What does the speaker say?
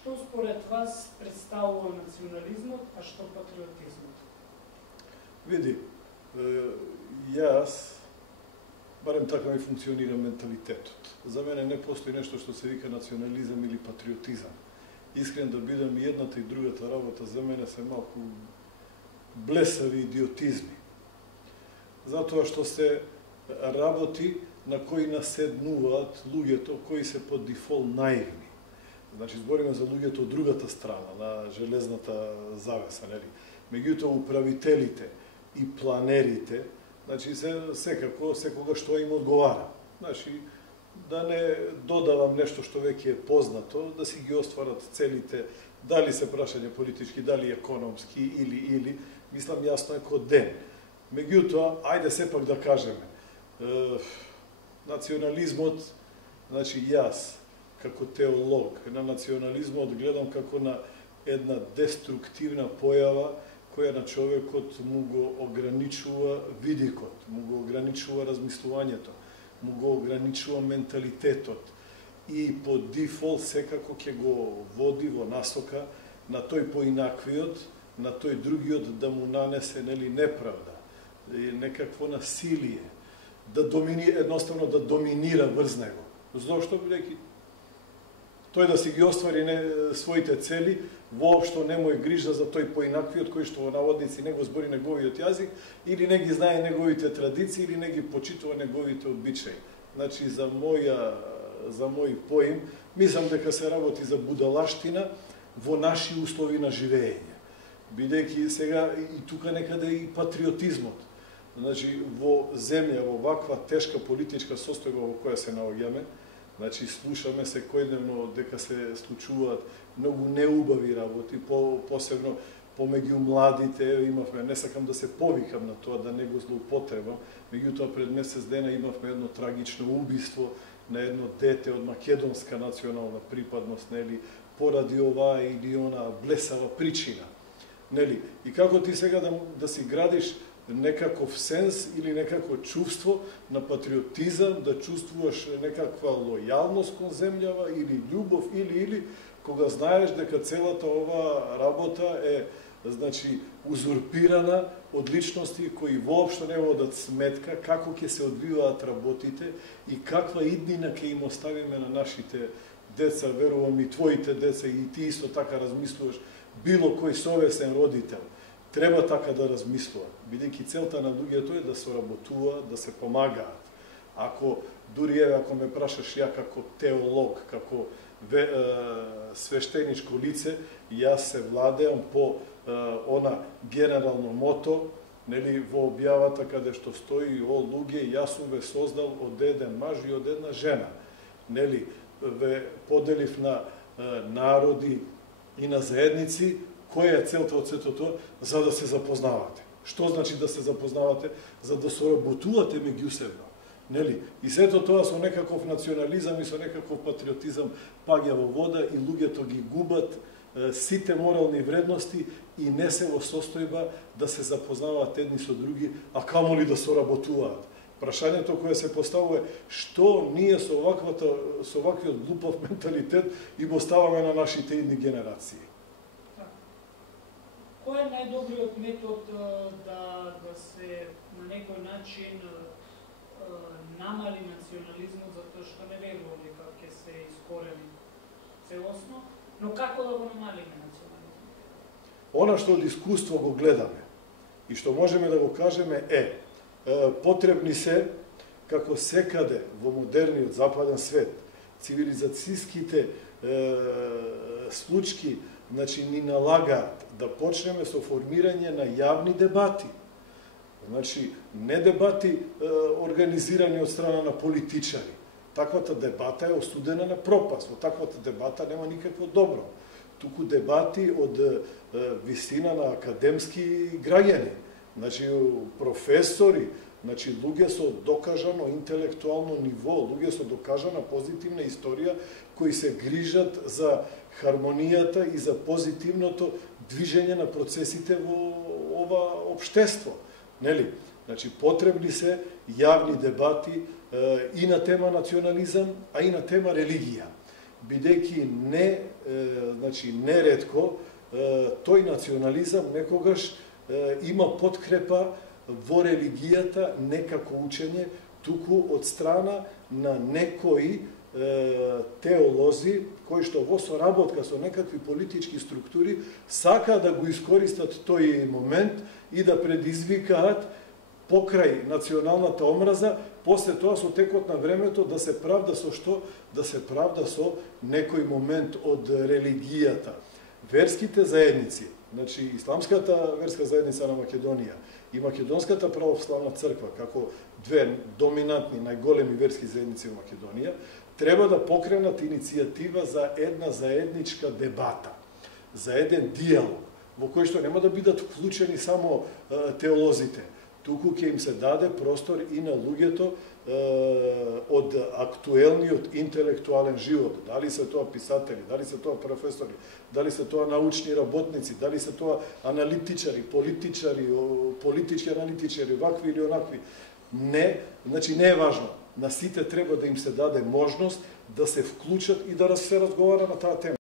Што според вас представува национализмот, а што патриотизмот? Види, јас, барем така ми функционира менталитетот. За мене не постои нешто што се вика национализам или патриотизам. Искрен да бидам, и едната и другата работа за мене се малку блесави идиотизми. Затоа што се работи на кои наседнуваат луѓето кои се по дефолт наивни. Значи, збориме за луѓето од другата страна, на железната завеса, нели? Меѓутоа, управителите и планерите, значи, секако, секога што им одговара. Значи, да не додавам нешто што веќе е познато, да си ги остварат целите, дали се прашање политички, дали економски, или, мислам јасно е кој ден. Меѓутоа, ајде сепак да кажеме, национализмот, значи јас, како теолог, на национализмот гледам како на една деструктивна појава која на човекот му го ограничува видикот, му го ограничува размислувањето, му го ограничува менталитетот и по дефолт секако ќе го води во насока на тој поинаквиот, на тој другиот да му нанесе неправда, некакво насилие, едноставно да доминира врз него. Зошто? Бидејќи тој да си ги оствари своите цели, воопшто немој грижа за тој поинаквиот кој што во наводници не го збори неговиот јазик, или не ги знае неговите традиции, или не ги почитува неговите обичаи. Значи, за мој поим, мислам дека се работи за будалаштина во наши услови на живење. Бидејќи сега и тука некаде и патриотизмот. Значи, во земја, во ваква тешка политичка состојба во која се наоѓаме, значи, слушаме секојдневно дека се случуваат многу неубави работи, посебно помеѓу младите, имавме, не сакам да се повикам на тоа, да не го злоупотребам, меѓутоа пред месец дена имавме едно трагично убиство на едно дете од македонска национална припадност, нели, поради оваа или она блесава причина. Нели? И како ти сега да си градиш некаков сенс или некакво чувство на патриотизам, да чувствуваш некаква лојалност кон земјава или љубов или кога знаеш дека целата ова работа е, значи, узурпирана од личности кои воопшто не водат сметка како ќе се одвиваат работите и каква иднина ќе им оставиме на нашите деца. Верувам и твоите деца, и ти исто така размислуваш, било кој совесен родител треба така да размислува, бидејќи целта на луѓето е да соработуваат, да се помагаат. Дури ако ме прашаш ја како теолог, како свештеничко лице, јас се владеам по она генерално мото, нели, во објавата каде што стои: о луѓе, јас сум ве создал од еден маж и од една жена. Нели, ве поделив на народи и на заедници. Која е целта од сето тоа? За да се запознавате. Што значи да се запознавате? За да соработувате меѓусебно. Нели? И сето тоа со некаков национализам и со некаков патриотизам паѓа во вода и луѓето ги губат сите морални вредности и не се во состојба да се запознаваат едни со други, а камоли да соработуваат. Прашањето кое се поставува е што ние со ваквиот глупав менталитет им оставаме на нашите идни генерации. Кој е најдобриот метод да се на некој начин намали национализмот, затоа што не верувам дека ќе се искорени целосно, но како да го намалиме национализмот? Она што од искуство го гледаме и што можеме да го кажеме е потребни се, како секаде во модерниот западен свет, цивилизацијските случки, значи, ни налагаат да почнеме со формирање на јавни дебати. Значи, не дебати организирани од страна на политичари. Таквата дебата е осудена на пропаст. Во таквата дебата нема никакво добро. Туку дебати од висина на академски граѓани. Значи, професори, значи, луѓе со докажано интелектуално ниво, луѓе со докажана позитивна историја, кои се грижат за хармонијата и за позитивното движење на процесите во ова општество. Нели? Значи, потребни се јавни дебати и на тема национализам, а и на тема религија. бидејќи неретко тој национализам некогаш има подкрепа во религијата, не како учење, туку од страна на некои теолози кои што во соработка со некакви политички структури сака да го искористат тој момент и да предизвикаат покрај националната омраза, после тоа со текот на времето да се правда со што? Да се правда со некој момент од религијата. Верските заедници, значи Исламската верска заедница на Македонија и Македонската православна црква, како две доминантни, најголеми верски заедници во Македонија, треба да покренат иницијатива за една заедничка дебата, за еден диалог, во кој што нема да бидат вклучени само теолозите, туку ќе им се даде простор и на луѓето од актуелниот интелектуален живот, дали се тоа писатели, дали се тоа професори, дали се тоа научни работници, дали се тоа аналитичари, политички аналитичари, вакви или онакви. Не, значи не е важно. На сите треба да им се даде можност да се вклучат и да се разговара на таа тема.